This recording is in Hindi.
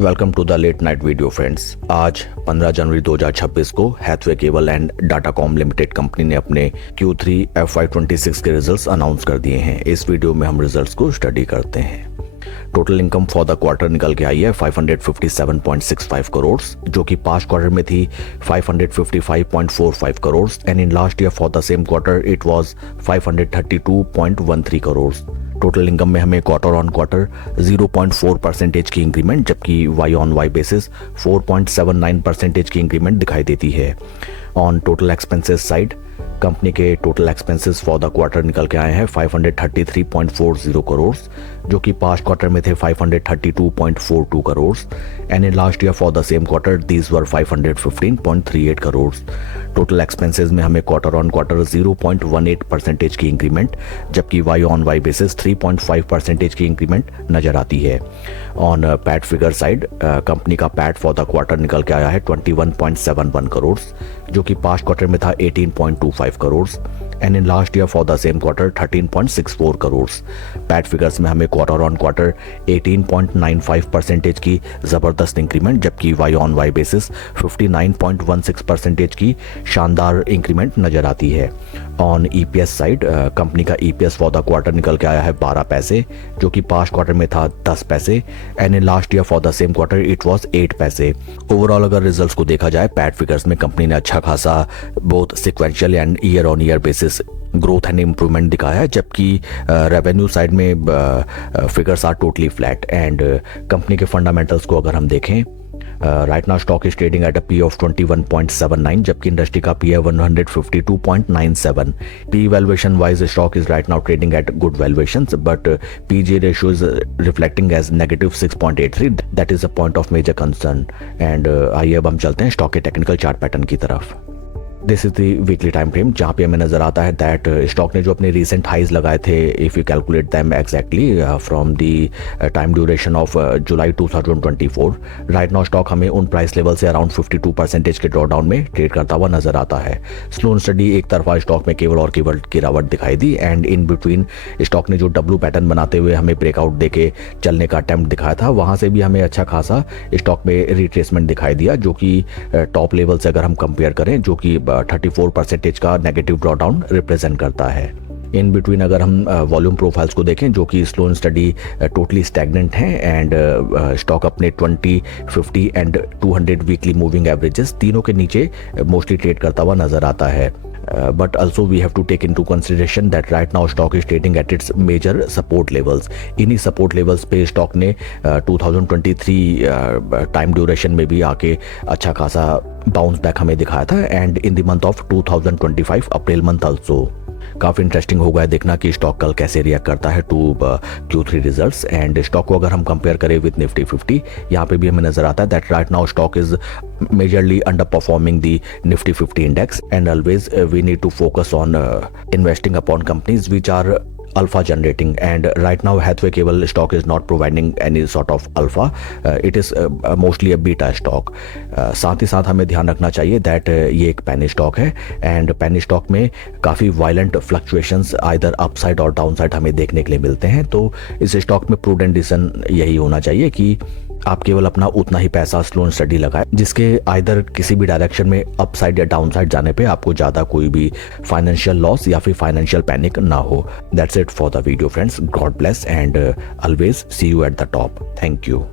Welcome to the late night video friends. आज 15 जनवरी 2026 को Hathway Cable and Datacom Limited company ने अपने Q3 FY26 के रिजल्ट्स अनाउंस कर दिए हैं। इस वीडियो में हम रिजल्ट्स को स्टडी करते हैं। Total income for the quarter निकल के आई है 557.65 करोड़, जो कि पास्ट क्वार्टर में थी 555.45 crore and in last year for the same quarter it was 532.13 crore. Total income में हमें क्वार्टर ऑन क्वार्टर 0.4% की इंक्रीमेंट, जबकि वाई ऑन वाई बेसिस 4.79% की इंक्रीमेंट दिखाई देती है। On total expenses side company के total expenses for the quarter निकल के आए हैं 533.40 करोड़, जो कि पास्ट क्वार्टर में थे 532.42 crore and in last year for the same quarter these were 515.38 crore. Total expenses में हमें क्वार्टर ऑन क्वार्टर 0.18% की इंक्रीमेंट, जबकि वाई ऑन वाई बेसिस 3.5% की इंक्रीमेंट नजर आती है। On PAT figure side company का पैट फॉर द क्वार्टर निकल के आया है 21.71 करोड़, जो कि पास्ट क्वार्टर में था 18.25 crore and in last year for the same quarter 13.64 crore. PAT figures में हमें क्वार्टर ऑन क्वार्टर 18.95% की जबरदस्त इंक्रीमेंट, जबकि वाई ऑन वाई बेसिस 59.16% की शानदार इंक्रीमेंट नजर आती है। ऑन ईपीएस साइड कंपनी का ईपीएस फॉर द क्वार्टर निकल के आया है 12 पैसे, जो कि पास्ट क्वार्टर में था 10 पैसे and in last year for the same quarter it was 8 पैसे। ओवरऑल अगर रिजल्ट्स को देखा जाए पैट फिगर्स में कंपनी ने अच्छा खासा both sequential and year on year basis growth and improvement दिखाया है, जबकि रेवेन्यू साइड में figures are totally flat. And कंपनी के फंडामेंटल्स को अगर हम देखें, right now stock is trading at a P of 21.79, जबकि इंडस्ट्री का पी है 152.97। P valuation wise stock is right now trading at good valuations, but PG ratio is reflecting as negative 6.83, that is a point of major concern. And आइए अब हम चलते हैं स्टॉक के टेक्निकल चार्ट पैटर्न की तरफ। This is the weekly time frame, जहाँ पे हमें नजर आता है दैट स्टॉक ने जो अपने रिसेंट हाइज लगाए थे, if you calculate them exactly from the time duration of July 2024, right now stock हमें उन प्राइस लेवल से अराउंड 52% के ड्रॉडाउन में ट्रेड करता हुआ नजर आता है। स्लो एंड स्टडी एक तरफा स्टॉक में केवल और केवल गिरावट दिखाई दी एंड इन बिटवीन स्टॉक ने जो डब्ल्यू पैटर्न बनाते हुए हमें ब्रेकआउट देके चलने का अटेम्प्ट दिखाया था, वहां से भी हमें अच्छा खासा स्टॉक में रिट्रेसमेंट दिखाई दिया, जो कि टॉप लेवल से अगर हम कंपेयर करें, जो कि 34% का नेगेटिव ड्रॉडाउन रिप्रेजेंट करता है। इन बिटवीन अगर हम वॉल्यूम प्रोफाइल्स को देखें, जो कि slow and study totally stagnant हैं एंड स्टॉक अपने 20, 50 एंड 200 वीकली मूविंग एवरेजेस तीनों के नीचे मोस्टली ट्रेड करता हुआ नजर आता है। But also we have to take into consideration that right now stock is trading at its major support levels. इन्हीं support levels पे stock ने 2023 टाइम ड्यूरेशन में भी आके अच्छा खासा बाउंस बैक हमें दिखाया था and in the month of 2025 April month also. काफ़ी इंटरेस्टिंग होगा देखना कि स्टॉक कल कैसे रिएक्ट करता है to Q3 results. And stock को अगर हम कंपेयर करें विद निफ्टी 50, यहाँ पे भी हमें नजर आता है that right now stock is majorly under performing the Nifty 50 index and always we need to focus on investing upon companies which are alpha generating, and right now Hathway Cable stock is not providing any sort of alpha, it is mostly a beta stock। साथ ही साथ हमें ध्यान रखना चाहिए दैट ये एक पेनी स्टॉक है एंड पेनी स्टॉक में काफ़ी वायलेंट फ्लक्चुएशंस आइदर अपसाइड और डाउनसाइड हमें देखने के लिए मिलते हैं। तो इस स्टॉक में प्रूडेंट डिसीजन यही होना चाहिए कि आप केवल अपना उतना ही पैसा स्लो एंड स्टडी लगाए जिसके आइदर किसी भी डायरेक्शन में अपसाइड या डाउनसाइड जाने पे आपको ज़्यादा कोई भी फाइनेंशियल लॉस या फिर फाइनेंशियल पैनिक ना हो। That's it for the video friends, God bless and always see you at the top. Thank you.